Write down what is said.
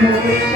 Thank